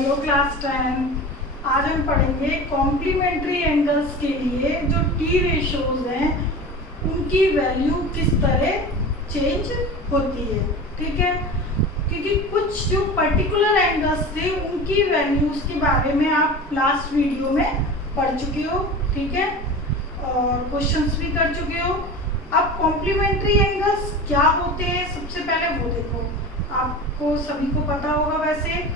Hello class 10। आज हम पढ़ेंगे कॉम्प्लीमेंट्री एंगल्स के लिए जो टी रेशोज हैं उनकी वैल्यू किस तरह चेंज होती है। ठीक है, क्योंकि कुछ जो पर्टिकुलर एंगल्स थे उनकी वैल्यूज के बारे में आप लास्ट वीडियो में पढ़ चुके हो। ठीक है, और क्वेश्चंस भी कर चुके हो। अब कॉम्प्लीमेंट्री एंगल्स क्या होते हैं सबसे पहले वो देखो। आपको सभी को पता होगा वैसे,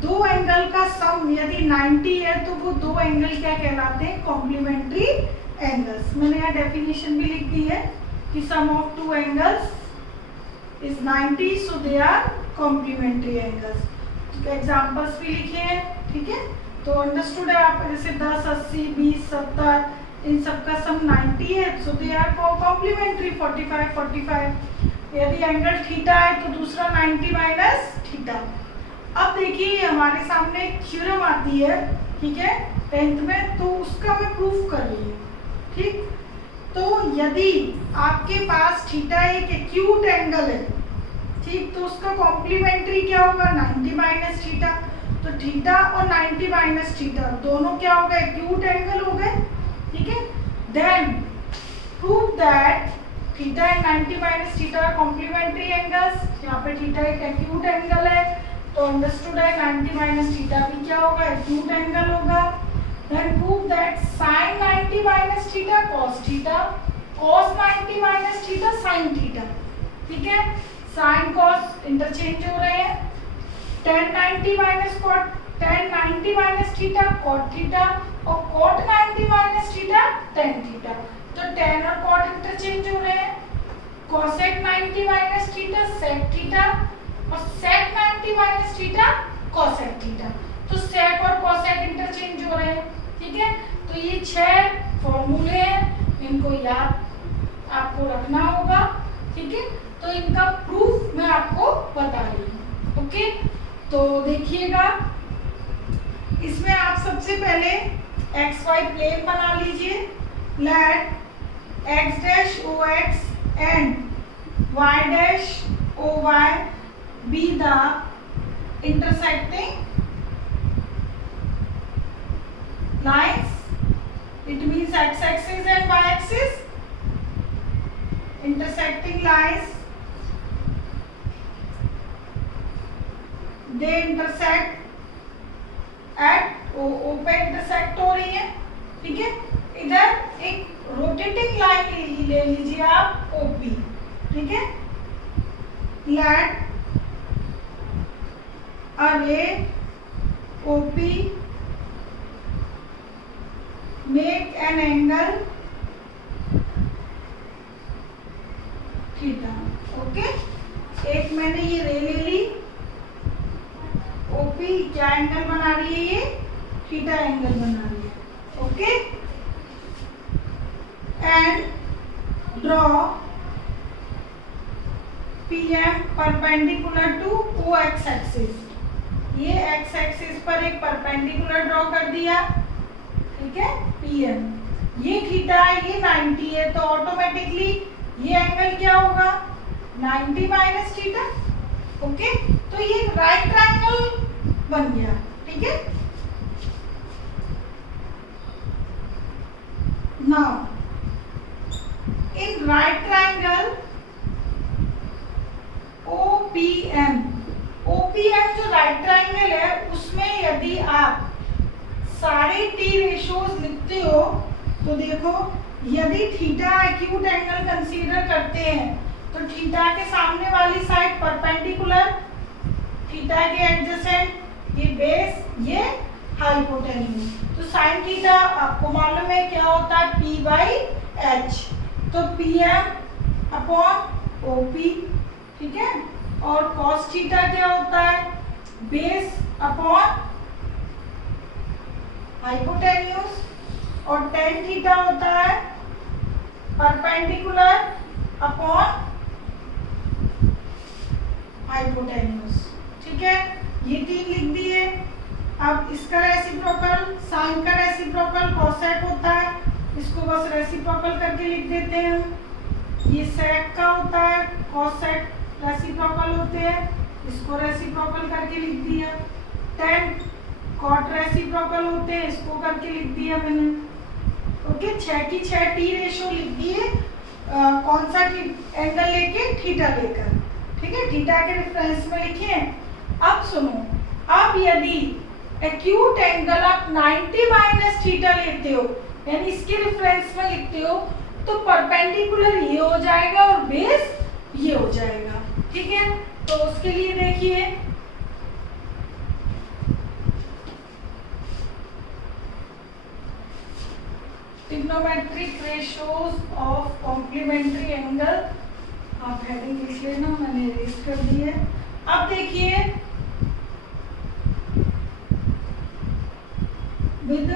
दो एंगल का सम यदि 90 है तो वो दो एंगल क्या कहलाते हैं? Complementary angles. मैंने यहाँ डेफिनेशन भी लिख दी है कि sum of two angles is 90, so they are complementary angles. Examples भी लिखे हैं। ठीक है, तो अंडरस्टूड है आप, जैसे 10, 80, 20, 70 इन सब का सम 90 है, सो दे आर कॉम्प्लीमेंट्री। 45, 45 यदि एंगल थीटा है तो दूसरा 90 माइनस थीटा। अब देखिए हमारे सामने एक थ्योरम आती है, ठीक है, 10th में, तो उसका मैं प्रूफ कर रही हूँ। ठीक, तो यदि आपके पास थीटा एक एक्यूट एंगल है, ठीक, तो उसका कॉम्प्लीमेंट्री क्या होगा? 90 माइनस थीटा। तो थीटा और 90 माइनस थीटा दोनों क्या हो गए? एक्यूट एंगल हो गए। ठीक है, then prove that theta and 90 minus theta complementary angles. यहाँ पे थीटा एक एक्यूट एंगल है, तो अंडरस्टूड है 90 माइनस थीटा भी क्या होगा? एक्यूट एंगल होगा। Then prove that sine 90 minus theta cos theta, cos 90 minus theta sine theta. ठीक है, साइन कॉस इंटरचेंज हो रहे हैं। tan 90 minus cot, tan 90 minus theta cot theta, और cot 90 minus theta tan theta. तो tan और cot interchange हो रहे हैं। cosec 90 minus theta sec theta, और sec 90 minus theta cosec theta. तो sec और cosec इंटरचेंज हो रहे हैं। ठीक है, तो ये 6 फॉर्मूले हैं, इनको याद आपको रखना होगा। ठीक है, तो इनका प्रूफ मैं आपको बता रही हूँ। ओके, तो देखिएगा, इसमें आप सबसे पहले XY प्लेन बना लीजिए। Let x dash OX and y dash OY be the intersecting lines. It means x axis and y axis intersecting lines. They intersect at O पे इंटरसेक्ट हो रही है। ठीक है, इधर एक रोटेटिंग लाइन ले लीजिए आप OP। ठीक है, let a ray OP make an angle theta. Okay, एक मैंने ये रे ले ली, OP क्या एंगल बना रही है? ये थीटा एंगल बना रही है। Okay, and draw PM perpendicular to OX axis. ये X एक्सिस पर एक परपेंडिकुलर ड्रॉ कर दिया। ठीक है, PM ये थीटा है, ये 90 है, तो ऑटोमेटिकली ये एंगल क्या होगा? 90 माइनस थीटा। ओके, तो ये राइट ट्रायंगल बन गया। ठीक है, now in right triangle OPM, OPM जो राइट ट्रायंगल है उसमें यदि आप सारे टी रेशोज लिखते हो तो देखो, यदि थीटा एक्यूट एंगल कंसीडर करते हैं तो थीटा के सामने वाली साइड परपेंडिकुलर, थीटा के एडजेसेंट ये बेस, ये हाइपोटेन्यूज। तो साइन थीटा आपको मालूम है क्या होता है? P/H। तो PM अपॉन OP। ठीक है, और cos थीटा क्या होता है? बेस अपॉन हाइपोटेन्यूज, और tan थीटा होता है परपेंडिकुलर अपॉन हाइपोटेन्यूज। ठीक है, ये 3 लिख दिए। अब इसका रेसिप्रोकल, साइन का रेसिप्रोकल कोसेक होता है, इसको बस रेसिप्रोकल करके लिख देते हैं हम। ये सेक का होता है, कोसेक रेसिप्रोकल होते हैं, इसको रेसिप्रोकल करके लिख दिया। tan कॉट रेसिप्रोकल होते हैं, इसको करके लिख दिया मैंने। ओके, 6 की 6 टी रेशो लिख दिए। कौन सा एंगल लेके? थीटा लेकर। ठीक है, थीटा के रेफरेंस में लिखे। अब सुनो, अब यदि एक्यूट एंगल आप 90 माइनस थीटा लेते हो, यानी इसके रेफरेंस में लिखते हो, तो परपेंडिकुलर ये हो जाएगा और बेस ये हो जाएगा। ठीक है, तो उसके लिए देखिए, trigonometric ratios of complementary angle, आप हेडिंग लिख लेना, मैंने इरेज कर दी है। अब देखिए, विद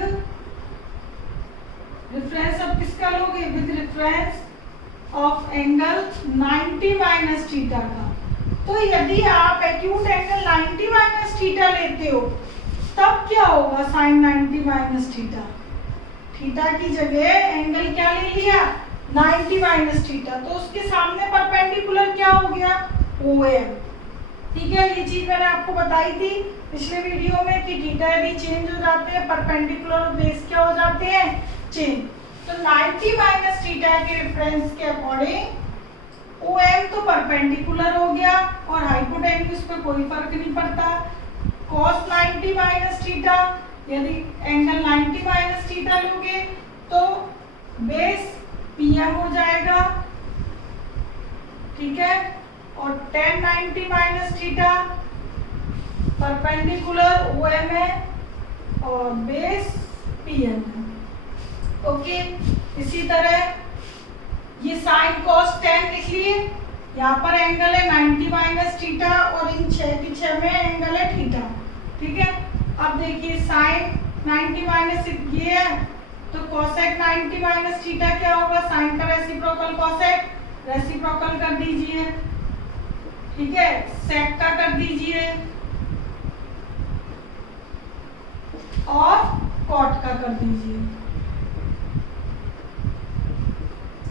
रेफरेंस, अब किसका लोगे? With reference of angle 90 minus theta का। तो यदि आप एक्यूट एंगल 90 माइनस थीटा लेते हो, तब क्या होगा? Sign 90 minus theta. थीटा की जगह एंगल क्या ले लिया? 90 माइनस थीटा, तो उसके सामने परपेंडिकुलर क्या हो गया? OM। ठीक है, ये चीज मैंने आपको बताई थी पिछले वीडियो में कि थीटा यदि चेंज हो जाते हैं, परपेंडिकुलर और बेस क्या हो जाते हैं? चेंज। तो 90 माइनस थीटा के रेफरेंस के अकॉर्डिंग OM तो परपेंडिकुलर हो गया और हाइपोटेन्यूज पे कोई फर्क नहीं पड़ता। cos 90 माइनस थीटा, यदि एंगल 90 माइनस थीटा लोगे तो बेस PM हो जाएगा। ठीक है, और tan 90 minus theta perpendicular OM है और बेस PM है। ओके, इसी तरह ये साइन cos tan लिख लिए। यहाँ पर एंगल है 90 माइनस थीटा और इन 6 की 6 में एंगल है थीटा। ठीक है, अब देखिए साइन 90 माइनस ये है, तो कोसेक 90 माइनस थीटा क्या होगा? साइन का रेसिप्रोकल कोसेक, रेसिप्रोकल कर दीजिए। ठीक है, सेक का कर दीजिए और कॉट का कर दीजिए।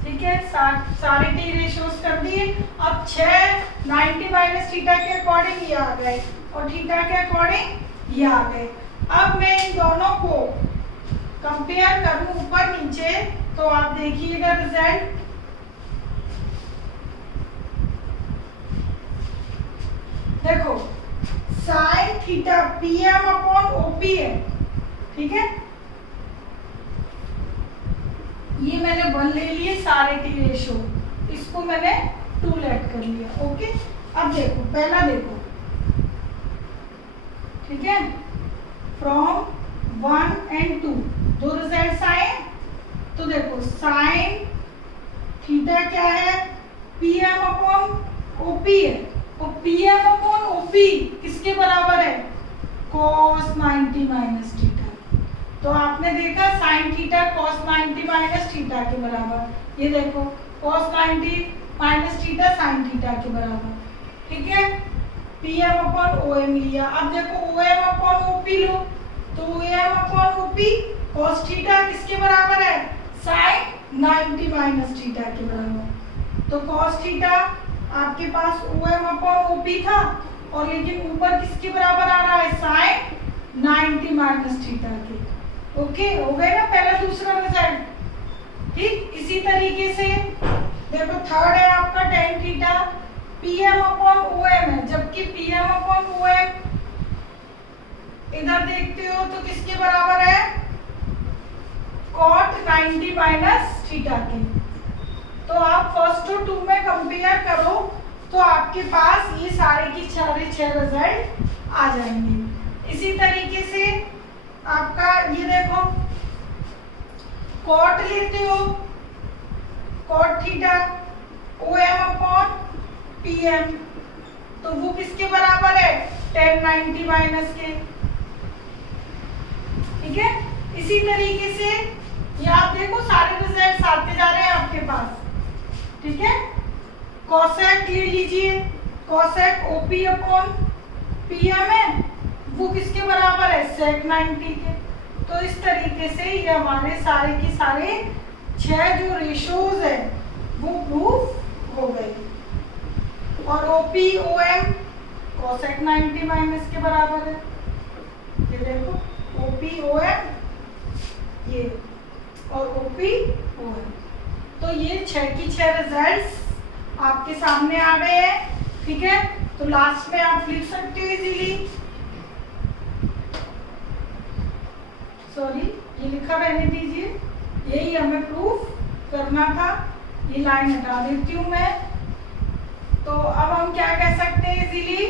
ठीक है, सारे टी रेशियोज कर दिए। अब 6 90 माइनस थीटा के अकॉर्डिंग ये आ गए और थीटा के अकॉर्डिंग ये आ गए। अब मैं इन दोनों को कंपेयर करूं ऊपर नीचे, तो आप देखिएगा रिजल्ट। देखो, sine theta PM upon OP है। ठीक है, ये मैंने 1 ले लिए सारे टी रेशो, इसको मैंने 2 ऐड कर लिया। ओके, अब देखो, पहला देखो। ठीक है, फ्रॉम 1 and 2 दो रिजल्ट्स आए। तो देखो, साइन थीटा क्या है? PM अपॉन OP है, और PM अपॉन OP किसके बराबर है? cos 90 minus theta. तो आपने देखा sine theta cos 90 minus theta के बराबर। ये देखो, cos 90 minus theta sine theta के बराबर। ठीक है, PM अपॉन OM लिया। अब देखो, OM अपॉन OP लो, तो OM upon OP cos theta किसके बराबर है? साइन 90 माइनस थीटा के बराबर। तो cos थीटा आपके पास OM अपॉन OP था, और लेकिन ऊपर किसके बराबर आ रहा है? साइन 90 माइनस थीटा के। ओके, हो गया ना पहला दूसरा रिजल्ट। ठीक, इसी तरीके से देखो, थर्ड है आपका tan theta PM upon OM है, जबकि PM अपॉन OM इधर देखते हो तो किसके बराबर है? cot 90 माइनस थीटा के। तो आप फर्स्ट और 2 में कंपेयर करो तो आपके पास ये सारे की सारे 6 रिजल्ट आ जाएंगे। इसी तरीके से आपका ये देखो, कॉट लेते हो, cot theta OM upon PM, तो वो किसके बराबर है? tan 90 माइनस के। ठीक है, इसी तरीके से ये आप देखो सारे रिजल्ट्स आते जा रहे हैं आपके पास। ठीक है, कोसेक ले लीजिए, कोसेक OP अपॉन PM है, वो किसके बराबर है? sec 90 के। तो इस तरीके से ये हमारे सारे की सारे 6 जो रेशियोज है वो प्रूफ हो गए। और OP OM cosec 90 माइनस के बराबर है। ये देखो OPOM ये और OPOM। तो ये 6 की 6 रिजल्ट्स आपके सामने आ गए हैं, ठीक है। तो लास्ट में आप लिख सकते हो इजीली, सॉरी ये लिखा रहने दीजिए, यही हमें प्रूफ करना था। ये लाइन हटा देती हूँ मैं। तो अब हम क्या कह सकते हैं इजीली,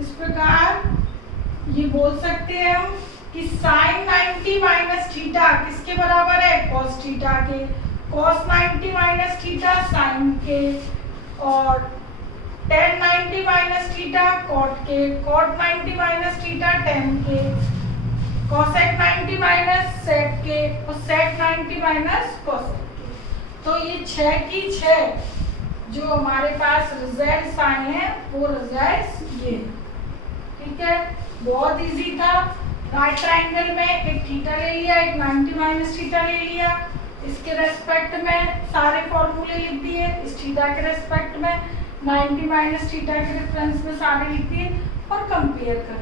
इस प्रकार ये बोल सकते हैं हम कि sin 90 माइनस थीटा किसके बराबर है, cos थीटा के, cos 90 माइनस थीटा sin के, और tan 90 माइनस थीटा cot के, cot 90 माइनस थीटा tan के, cosec 90 माइनस sec के, और sec 90 माइनस cosec के। तो ये 6 की 6 जो हमारे पास रिजल्ट्स आए हैं वो रिजल्ट्स ये, ठीक है। बहुत इजी था। राइट ट्रायंगल में एक थीटा ले लिया, एक 90 माइनस थीटा ले लिया, इसके रेस्पेक्ट में सारे फॉर्मूले लिख दिए, इस थीटा के रेस्पेक्ट में 90 माइनस थीटा के डिफरेंस में सारे लिख दिए और कंपेयर कर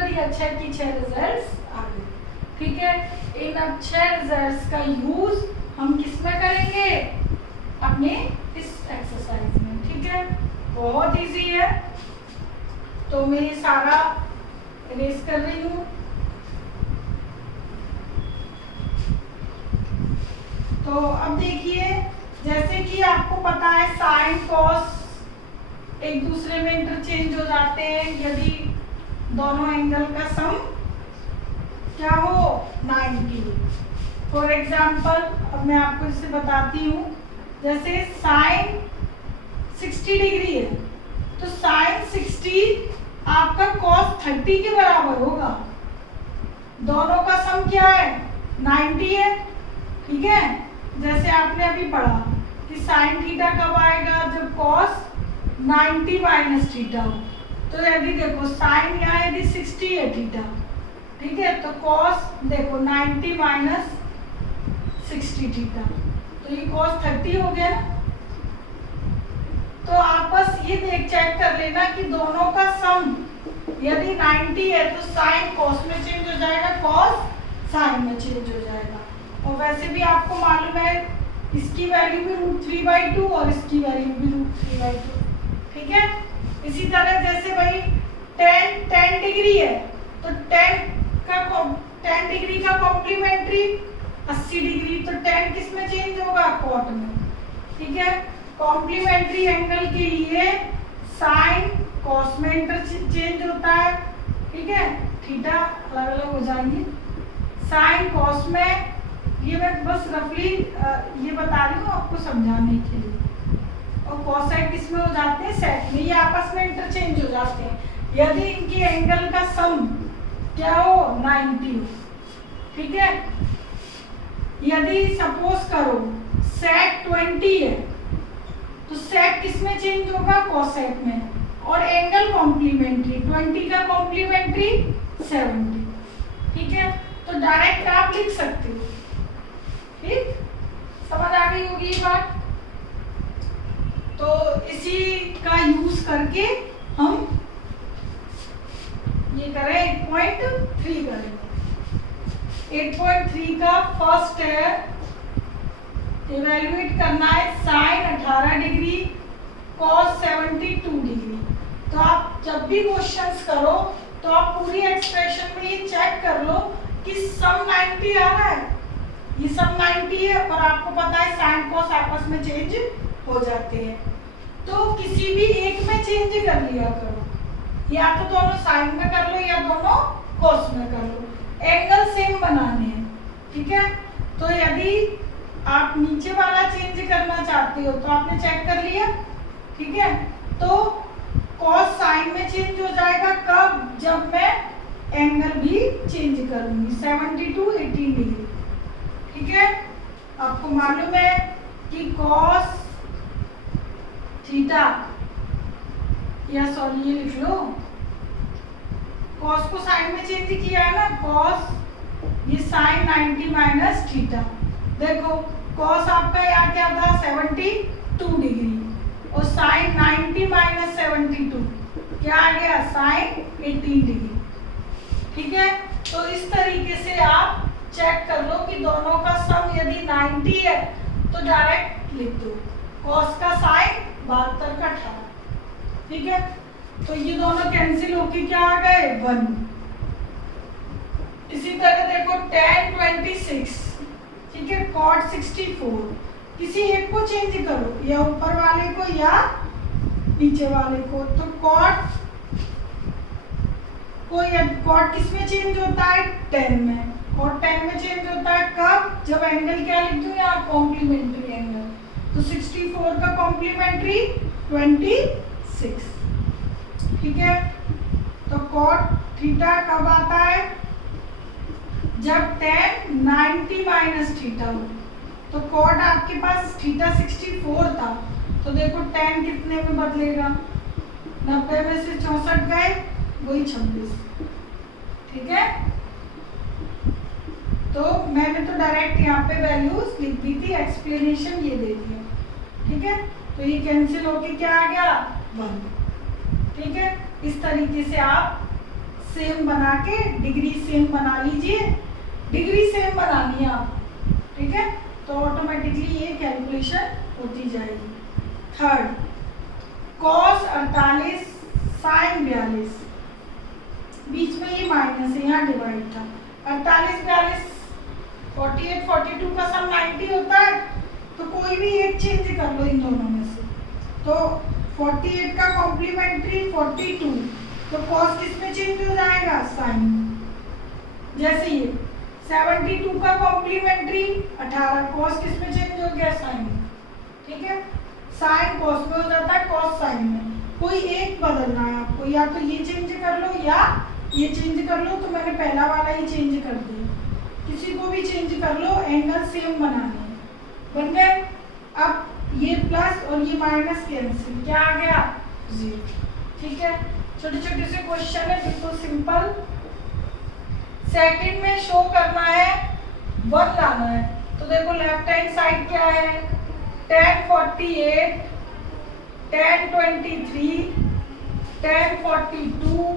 दिया। 6 की 6 रिजल्ट्स आ गए, ठीक है। इन अब 6 रिजल्ट्स का यूज हम किस में करेंगे, अपने इस एक्सरसाइज में, ठीक है। बहुत इजी है। तो मैं ये सारा इरेज कर रही हूँ। तो अब देखिए, जैसे कि आपको पता है साइन कॉस एक दूसरे में इंटरचेंज हो जाते हैं यदि दोनों एंगल का सम क्या हो 90। फॉर एग्जाम्पल अब मैं आपको इसे बताती हूँ, जैसे साइन 60 डिग्री है तो साइन 60 आपका cos 30 के बराबर होगा। दोनों का सम क्या है 90 है, ठीक है। जैसे आपने अभी पढ़ा कि साइन थीटा कब आएगा, जब cos 90 माइनस थीटा हो। तो यदि देखो साइन यहाँ यदि 60 है थीटा, ठीक है, तो cos देखो 90 माइनस 60 थीटा, तो ये cos 30 हो गया ना। तो आप बस ये चेक कर लेना कि दोनों का सम यदि 90 है तो साइन cos में चेंज हो जाएगा, cos साइन में चेंज हो जाएगा। और वैसे भी आपको मालूम है इसकी वैल्यू भी √3/2 और इसकी वैल्यू भी √3/2, ठीक है। इसी तरह जैसे भाई tan डिग्री है तो tan डिग्री का कॉम्प्लीमेंट्री 80 डिग्री, तो tan किस में चेंज होगा, cot में, ठीक है। कॉम्प्लीमेंट्री एंगल के लिए साइन cos में इंटरचेंज होता है, ठीक है। थीटा अलग अलग हो जाएंगे। साइन cos में, ये मैं बस रफली ये बता रही हूँ आपको समझाने के लिए। और cosec किस में हो जाते हैं, sec में, ये आपस में इंटरचेंज हो जाते हैं यदि इनकी एंगल का सम क्या हो 90 हो, ठीक है। यदि सपोज करो sec 20 है तो sec किस में चेंज होगा, cosec में, और एंगल कॉम्प्लीमेंट्री 20 का कॉम्प्लीमेंट्री 70, ठीक है। तो डायरेक्ट आप लिख सकते हो, ठीक, समझ आ गई होगी ये बात। तो इसी का यूज करके हम ये करें 8.3 करेंगे। 8.3 का फर्स्ट है इवेल्युएट करना है साइन 18 डिग्री cos 72 डिग्री। तो आप जब भी क्वेश्चंस करो तो आप पूरी एक्सप्रेशन में ये चेक कर लो कि सम 90 आ रहा है, ये सम 90 है और आपको पता है साइन cos आपस में चेंज हो जाते हैं। तो किसी भी एक में चेंज कर लिया करो, या तो दोनों साइन में कर लो या दोनों cos में कर लो, एंगल सेम बनाने हैं, ठीक है। तो यदि आप नीचे वाला चेंज करना चाहते हो तो आपने चेक कर लिया, ठीक है। तो cos साइन में चेंज हो जाएगा कब, जब मैं एंगल भी चेंज करूंगी 72 18 डिग्री, ठीक है। आपको मालूम है कि cos थीटा, या सॉरी ये लिख लो, cos को साइन में चेंज किया है ना, cos ये साइन 90 माइनस थीटा। देखो cos आपका यहाँ क्या था 72 डिग्री और साइन 90 माइनस 72 क्या आ गया, साइन 18 डिग्री। ठीक है, तो इस तरीके से आप चेक कर लो कि दोनों का सम यदि 90 है तो डायरेक्ट लिख दो, कॉस का साइन 72 का 18। ठीक है, तो ये दोनों कैंसिल होके क्या आ गए, 1। इसी तरह देखो tan 26, ठीक है, cot 64, किसी एक को चेंज करो, या ऊपर वाले को या नीचे वाले को। तो cot किस में चेंज होता है, 10 में। cot 10 में चेंज होता है कब, जब एंगल क्या लिख दूं यहाँ, कॉम्प्लीमेंट्री एंगल। तो 64 का कॉम्प्लीमेंट्री 26। ठीक है, तो cot थीटा कब आता है, जब tan 90 माइनस थीटा हो। तो cot आपके पास थीटा 64 था, तो देखो tan कितने में बदलेगा, 90 में से 64 गए, वही 26। ठीक है, तो मैंने तो डायरेक्ट यहाँ पे वैल्यूज लिख दी थी, एक्सप्लेनेशन ये दे दिया। ठीक है, तो ये कैंसिल होके क्या आ गया, 1। ठीक है, इस तरीके से आप सेम बना के डिग्री सेम बना लीजिए, डिग्री सेम बनानी है आप। ठीक है, तो ऑटोमेटिकली ये कैलकुलेशन होती जाएगी। थर्ड, कॉस 48 साइन 42, बीच में ये माइनस है, यहाँ डिवाइड था। 48 42 48 42 का सम 90 होता है, तो कोई भी एक चेंज कर लो इन दोनों में से। तो 48 का कॉम्प्लीमेंट्री 42, तो कॉस किस में चेंज हो जाएगा, साइन। जैसे ये 72 का कॉम्प्लीमेंट्री 18, कॉस किस में चेंज हो गया, साइन। ठीक है, साइन कॉस में हो जाता है, कॉस साइन में। कोई एक बदलना है आपको, या तो ये चेंज कर लो या ये चेंज कर लो। तो मैंने पहला वाला ही चेंज कर दिया, किसी को भी चेंज कर लो, एंगल सेम बनाने हैं। बन गए। अब ये प्लस और ये माइनस कैंसिल, क्या आ गया, 0। ठीक है, छोटे छोटे से क्वेश्चन है, बिल्कुल सिंपल। सेकंड में शो करना है, 1 लाना है। तो देखो लेफ्ट हैंड साइड क्या है, tan 48, tan 23, tan 42,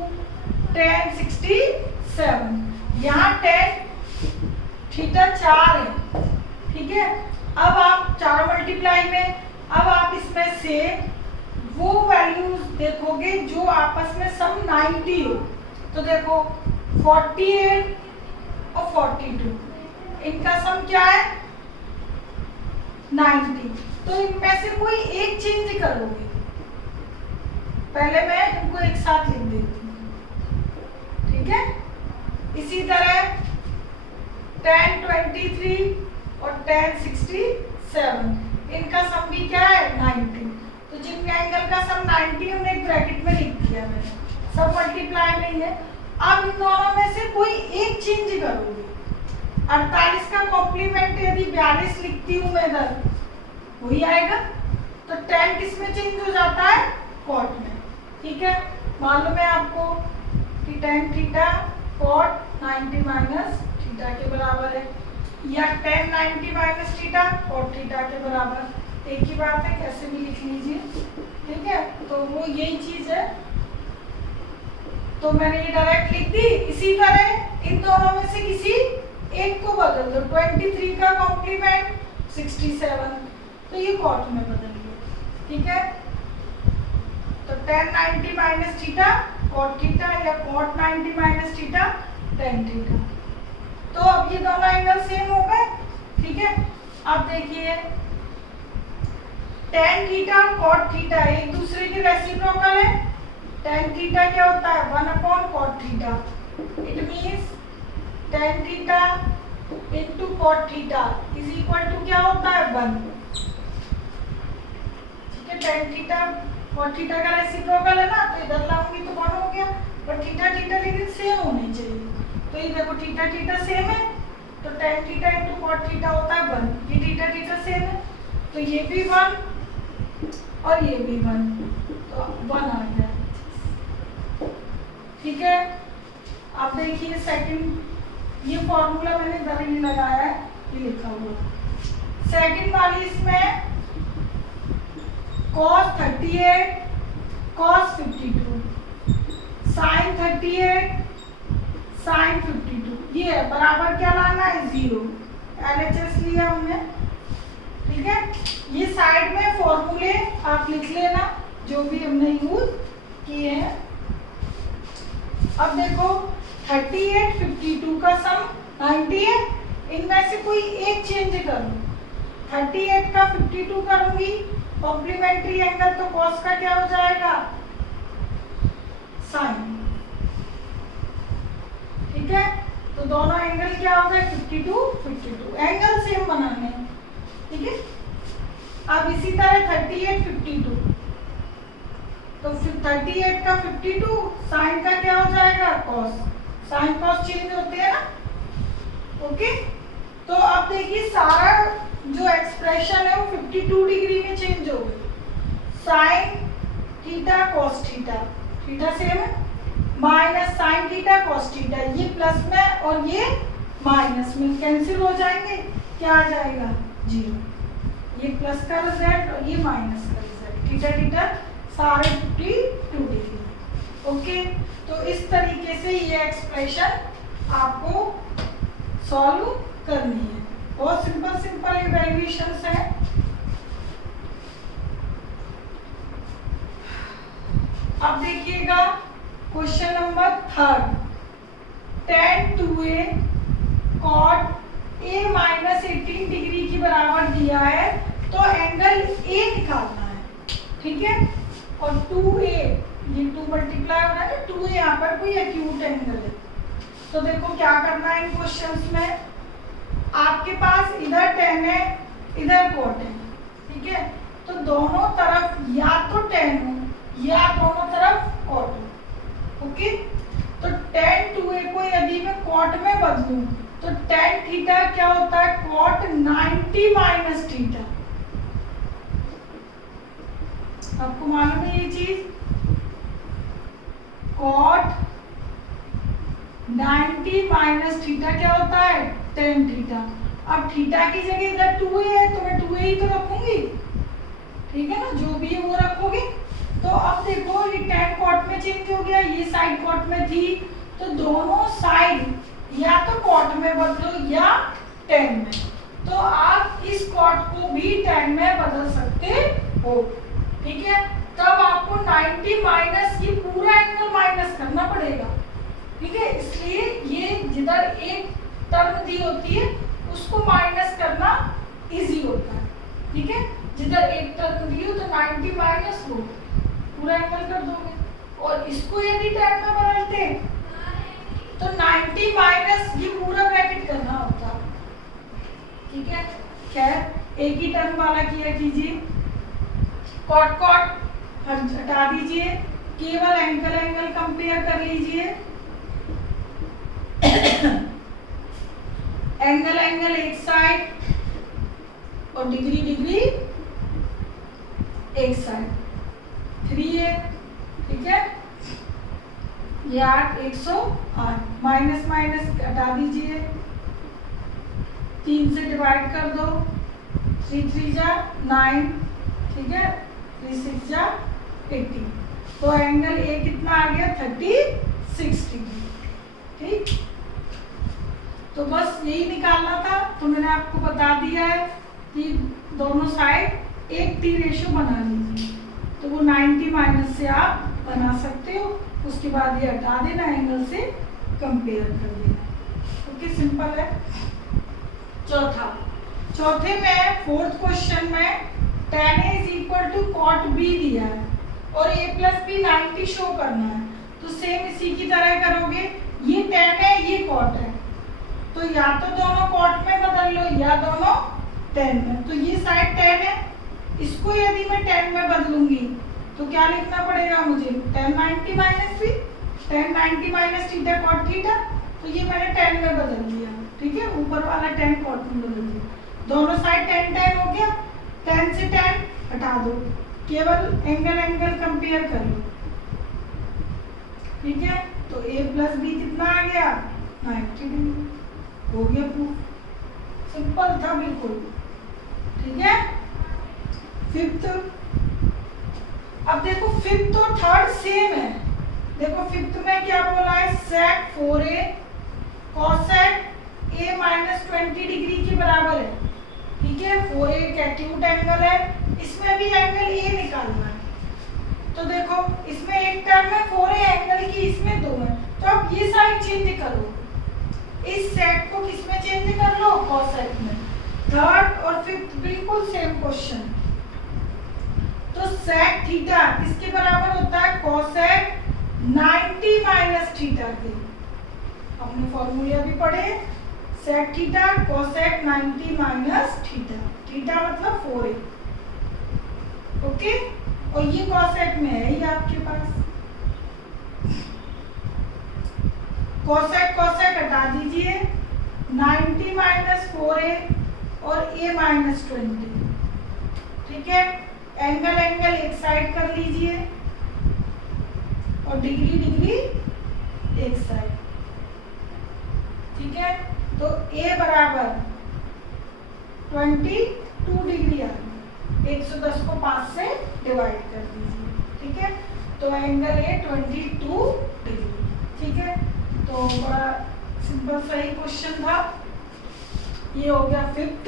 tan 67। यहाँ tan थीटा 4 है। ठीक है, अब आप चारों मल्टीप्लाई में, अब आप इसमें से वो वैल्यूज देखोगे जो आपस में सम 90 हो। तो देखो 48 और 42, इनका सम क्या है, 90। तो इनमें से कोई एक चेंज करोगे। पहले मैं इनको एक साथ लिख देती हूँ। ठीक है, इसी तरह tan 23 और tan 67, इनका सम भी क्या है, 90। तो जिनके एंगल का सम 90 उन्हें एक ब्रैकेट में लिख दिया मैंने, सब मल्टीप्लाई में ही है। अब इन दोनों में से कोई एक चेंज करोगे। 48 का कॉम्प्लीमेंट यदि 42 लिखती हूँ मैं इधर, वही आएगा। तो tan किस में चेंज हो जाता है, cot में। ठीक है, मालूम है आपको कि tan theta cot 90 minus theta के बराबर है, या tan 90 minus theta cot theta के बराबर, एक ही बात है, कैसे भी लिख लीजिए। ठीक है, तो वो यही चीज है, तो मैंने ये डायरेक्ट लिख दी। इसी तरह इन दोनों में से किसी एक को बदल दो, 23 का कॉम्प्लीमेंट 67, तो ये cot में बदल गया। ठीक है, तो tan 90 minus theta cot theta, या cot 90 minus theta tan theta. तो अब ये दोनों एंगल सेम हो गए। ठीक है, अब देखिए tan थीटा और cot थीटा एक दूसरे के रेसिप्रोकल है। tan थीटा क्या होता है, 1/cot theta. It means tan theta into cot theta is equal to क्या होता है, 1। ठीक है, tan थीटा cot थीटा का रेसिप्रोकल है ना, तो इधर लाऊंगी तो 1 हो गया, पर थीटा थीटा लेकिन सेम होनी चाहिए। तो ये देखो थीटा थीटा सेम है, तो tan theta into cot theta होता है 1। ये थीटा थीटा सेम है, तो ये भी 1 और ये भी 1, तो 1 आ गया। ठीक है, अब देखिए सेकंड, ये फॉर्मूला मैंने इधर ही लगाया है, ये लिखा हुआ। सेकंड वाली इसमें cos 38 cos 52, साइन 38 साइन 52, ये है बराबर क्या लाना है 0, LHS लिया हमने। ठीक है, ये साइड में फॉर्मूले आप लिख लेना जो भी हमने यूज किए हैं। अब देखो 38 52 का सम 90 है, इनमें से कोई एक चेंज कर लो। 38 का 52 करूंगी, कॉम्प्लीमेंट्री एंगल तो कॉस का क्या हो जाएगा साइन। ठीक है, तो दोनों एंगल क्या हो गए 52 52, एंगल सेम बनाने हैं। ठीक है, अब इसी तरह 38 52, तो 38 का 52 साइन का क्या हो जाएगा कॉस, साइन कॉस चेंज होते हैं ना। ओके, तो अब देखिए सारा जो एक्सप्रेशन है वो 52 डिग्री में चेंज हो गई। Sine theta cos theta, theta same है, minus sine theta cos theta, ये प्लस में और ये माइनस में कैंसिल हो जाएंगे, क्या आ जाएगा 0। ये प्लस का रिजल्ट और ये माइनस का रिजल्ट, थीटा थीटा सारे 52 डिग्री। ओके, तो इस तरीके से ये एक्सप्रेशन आपको सॉल्व करनी है। बहुत सिंपल सिंपल इवैल्यूएशंस है। अब देखिएगा question number 3, tan 2a cot a minus 18 degree के बराबर दिया है, तो एंगल a निकालना है। ठीक है, और 2a ये 2 मल्टीप्लाई हो रहा है ना, 2a यहाँ पर कोई एक्यूट एंगल है। तो देखो क्या करना है इन क्वेश्चंस में, आपके पास इधर tan है इधर cot है। ठीक है, तो दोनों तरफ या तो tan हो या दोनों तरफ cot हो। ओके, तो tan 2a को यदि मैं cot में बदलूं तो tan थीटा क्या होता है cot 90 माइनस थीटा। आपको मालूम है ये चीज, cot 90 माइनस थीटा क्या होता है tan थीटा। अब थीटा की जगह इधर 2a है तो मैं 2a ही तो रखूंगी। ठीक है ना, जो भी है वो रखोगे। तो अब देखो ये tan cot में चेंज हो गया, ये साइड cot में थी, तो दोनों साइड या तो cot में बदलो या tan में। तो आप इस cot को भी tan में बदल सकते हो। ठीक है, तब आपको 90 माइनस ये पूरा एंगल माइनस करना पड़ेगा। ठीक है, इसलिए ये जिधर एक टर्म दी होती है उसको माइनस करना इजी होता है। ठीक है, जिधर एक टर्म दी हो तो 90 माइनस वो पूरा एंगल कर दोगे, और इसको यदि tan में बदलते तो 90 माइनस ये पूरा ब्रैकेट करना होता। ठीक है, खैर एक ही टर्म वाला किया कीजिए, cot cot हटा दीजिए, केवल एंगल एंगल कंपेयर कर लीजिए। एंगल एंगल एक साइड और डिग्री डिग्री एक साइड, 3 है। ठीक है, ये 8 108, माइनस माइनस हटा दीजिए, 3 से डिवाइड कर दो, 3 3 जा 9। ठीक है, 3 6 जा 80, तो एंगल ए कितना आ गया 36 डिग्री। ठीक, तो बस यही निकालना था, तो मैंने आपको बता दिया है कि दोनों साइड एक टी रेशो बना लीजिए, तो वो 90 माइनस से आप बना सकते हो। उसके बाद ये हटा देना, एंगल से कंपेयर कर देना। ओके, सिंपल है। चौथे में 4th क्वेश्चन में tan a is equal to cot b दिया है और a प्लस बी 90 शो करना है, तो सेम इसी की तरह करोगे। ये tan है ये cot है, तो या तो दोनों cot में बदल लो या दोनों tan में। तो ये साइड tan है, इसको यदि मैं tan में बदलूंगी तो क्या लिखना पड़ेगा मुझे, tan 90 minus B, tan 90 minus theta cot theta, तो ये मैंने tan में बदल दिया। ठीक है, ऊपर वाला tan cot में बदल दिया, दोनों साइड tan tan हो गया, tan से tan हटा दो, केवल एंगल एंगल कंपेयर कर लो। ठीक है, तो a प्लस बी कितना आ गया 90 डिग्री, हो गया प्रूफ। सिंपल था बिल्कुल। ठीक है, 5th, अब देखो 5th और 3rd सेम है, देखो फिफ्थ में क्या बोला है, सेक 4a cosec a minus 20 degree के बराबर है। ठीक है, 4a एक एक्यूट एंगल है, इसमें भी एंगल a निकालना है। तो देखो इसमें एक टर्म है 4a एंगल की, इसमें 2 है, तो अब ये साइड चेंज करो, इस सेक को किसमें चेंज कर लो, कॉसेक में। थर्ड और फिफ्थ बिल्कुल सेम क्वेश्चन। तो सेक थीटा किसके बराबर होता है, कॉसेक 90 माइनस थीटा के। हमने फॉर्मूला भी पढ़े, sec theta cosec 90 minus theta, theta मतलब 4a। ओके, और ये कॉसेक में है ही आपके पास, कॉसेक कॉसेक हटा दीजिए, 90 माइनस 4a और a माइनस 20। ठीक है, एंगल एंगल एक साइड कर लीजिए और डिग्री डिग्री एक साइड। ठीक है, तो a बराबर 22 डिग्री आ गई, 110 को 5 से डिवाइड कर दीजिए। ठीक है, तो एंगल है 22 डिग्री। ठीक है, तो बड़ा सिंपल सही क्वेश्चन था, ये हो गया फिफ्थ।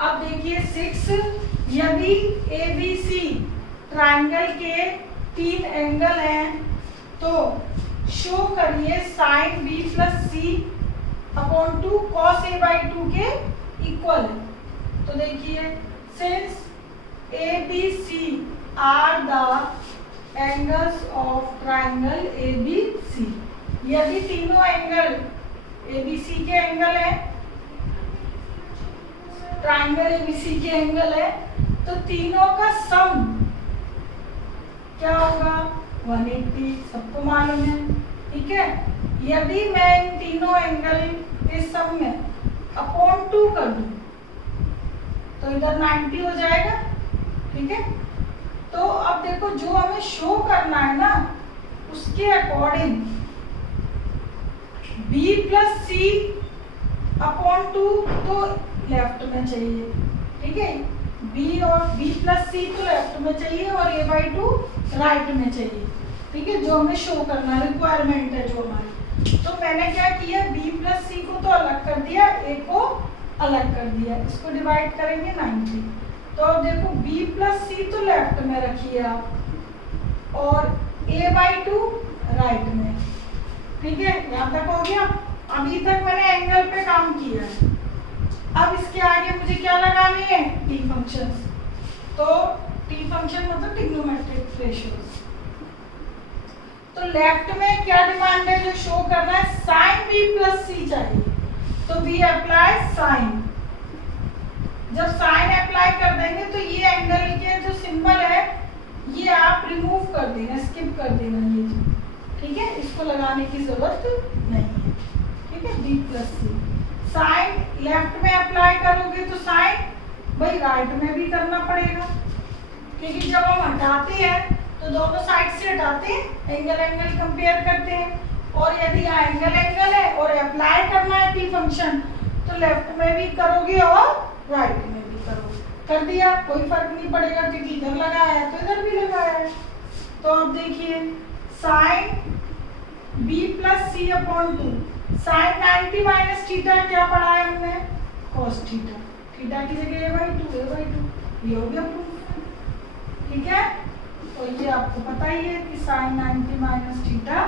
अब देखिए 6, यदि ABC ट्राइंगल के 3 एंगल हैं तो शो करिए sine B plus C upon 2 cos A by 2 के इक्वल है। तो देखिए since ABC are the angles of triangle ABC, यदि तीनों एंगल ABC के एंगल है, ट्राइंगल ABC के एंगल है, तो तीनों का सम क्या होगा, 180, सबको मालूम है। ठीक है, यदि मैं इन तीनों एंगल के सम में अपॉन 2 कर दूं तो इधर 90 हो जाएगा। ठीक है, तो अब देखो जो हमें शो करना है ना, उसके according B plus C upon 2 तो लेफ्ट में चाहिए। ठीक है, B और B प्लस C तो लेफ्ट में चाहिए और A बाई 2 राइट में चाहिए। ठीक है, जो हमें शो करना रिक्वायरमेंट है जो हमारी। तो मैंने क्या किया, B प्लस C को तो अलग कर दिया, A को अलग कर दिया, इसको डिवाइड करेंगे 90। तो अब देखो B प्लस C तो लेफ्ट में रखिए आप और A बाई 2 राइट में। ठीक है, यहाँ तक हो गया। अभी तक मैंने एंगल पे काम किया है, अब इसके आगे मुझे क्या लगानी है, टी फंक्शन। तो टी फंक्शन मतलब ट्रिग्नोमेट्रिक रेशियोज। तो लेफ्ट में क्या डिमांड है, जो शो करना है साइन B प्लस C चाहिए, तो B अप्लाई साइन। जब साइन अप्लाई कर देंगे तो ये एंगल के जो सिंबल है ये आप रिमूव कर देना, स्किप कर देना ये जो। ठीक है, इसको लगाने की जरूरत नहीं है। ठीक है, B plus C sine left में अप्लाई करोगे तो साइन भाई राइट में भी करना पड़ेगा, क्योंकि जब हम हटाते हैं तो दोनों साइड से हटाते हैं, एंगल एंगल कंपेयर करते हैं। और यदि यहाँ एंगल एंगल है और अप्लाई करना है टी फंक्शन तो लेफ्ट में भी करोगे और राइट में भी करोगे। कर दिया, कोई फर्क नहीं पड़ेगा, क्योंकि इधर लगाया है तो इधर भी लगाया है। तो अब देखिए sine B plus C upon 2, sine 90 minus theta क्या पढ़ा है हमने, कॉस थीटा, थीटा की जगह A बाई 2, ये हो गया प्रूफ। ठीक है, तो ये आपको पता ही है कि sine 90 minus theta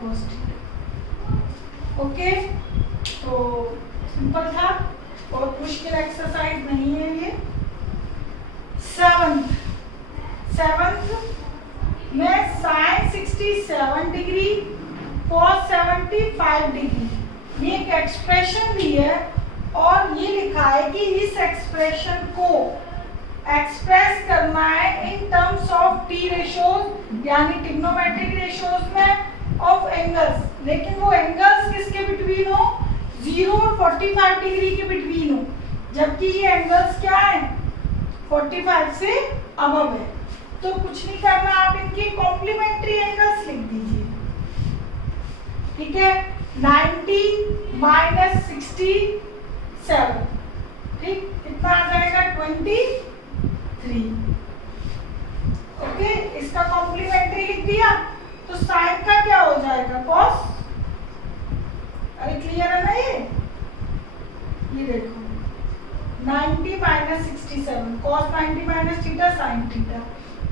cos theta. Okay, तो सिंपल था और मुश्किल एक्सरसाइज नहीं है ये। सेवंथ में साइन 67 डिग्री कॉस 75 डिग्री, ये एक एक्सप्रेशन दी है और ये लिखा है कि इस एक्सप्रेशन को एक्सप्रेस करना है in terms of T ratios, यानी ट्रिग्नोमेट्रिक रेशियोज में ऑफ एंगल्स। लेकिन वो एंगल्स किसके बिटवीन हो, 0 और 45 डिग्री के बिटवीन हो, जबकि ये एंगल्स क्या है 45 से अबव है। तो कुछ नहीं करना, आप इनके कॉम्प्लीमेंट्री एंगल्स लिख दीजिए। ठीक है, 90 माइनस 67, ठीक, कितना आ जाएगा 23। ओके, इसका 67 cos 90 minus theta sine theta.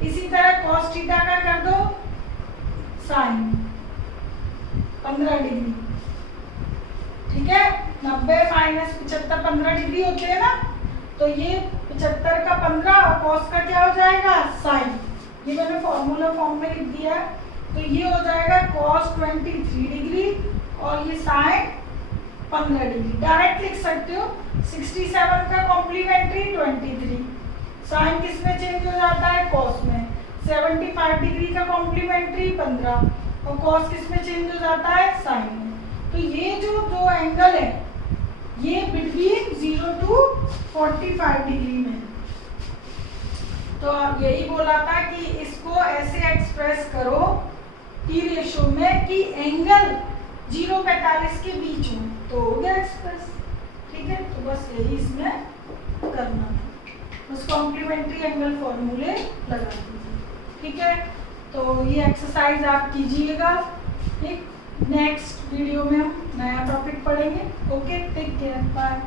इसी तरह cos थीटा का कर दो साइन 15 डिग्री, ठीक है। 90 माइनस 75 15 डिग्री होते हैं ना, तो ये 75 का 15 और cos का क्या हो जाएगा साइन, ये मैंने फॉर्मूला फॉर्म में लिख दिया है। तो ये हो जाएगा cos 23 डिग्री और ये साइन 15 डिग्री। डायरेक्ट लिख सकते हो 67 का कॉम्प्लीमेंट्री 23, साइन किस में चेंज हो जाता है cos में, 75 डिग्री का कॉम्प्लीमेंट्री 15 और cos किस में चेंज हो जाता है साइन में। तो ये जो दो एंगल है ये बिटवीन 0 टू 45 डिग्री में। तो अब यही बोला था कि इसको ऐसे एक्सप्रेस करो टी रेशो में कि एंगल 0-45 के बीच में, तो हो गया एक्सप्रेस, ठीक है। तो बस यही इसमें करना था, बस कॉम्प्लीमेंट्री एंगल फॉर्मूले लगा दीजिए, ठीक है। तो ये एक्सरसाइज आप कीजिएगा, ठीक। नेक्स्ट वीडियो में हम नया टॉपिक पढ़ेंगे। Okay, take care, bye.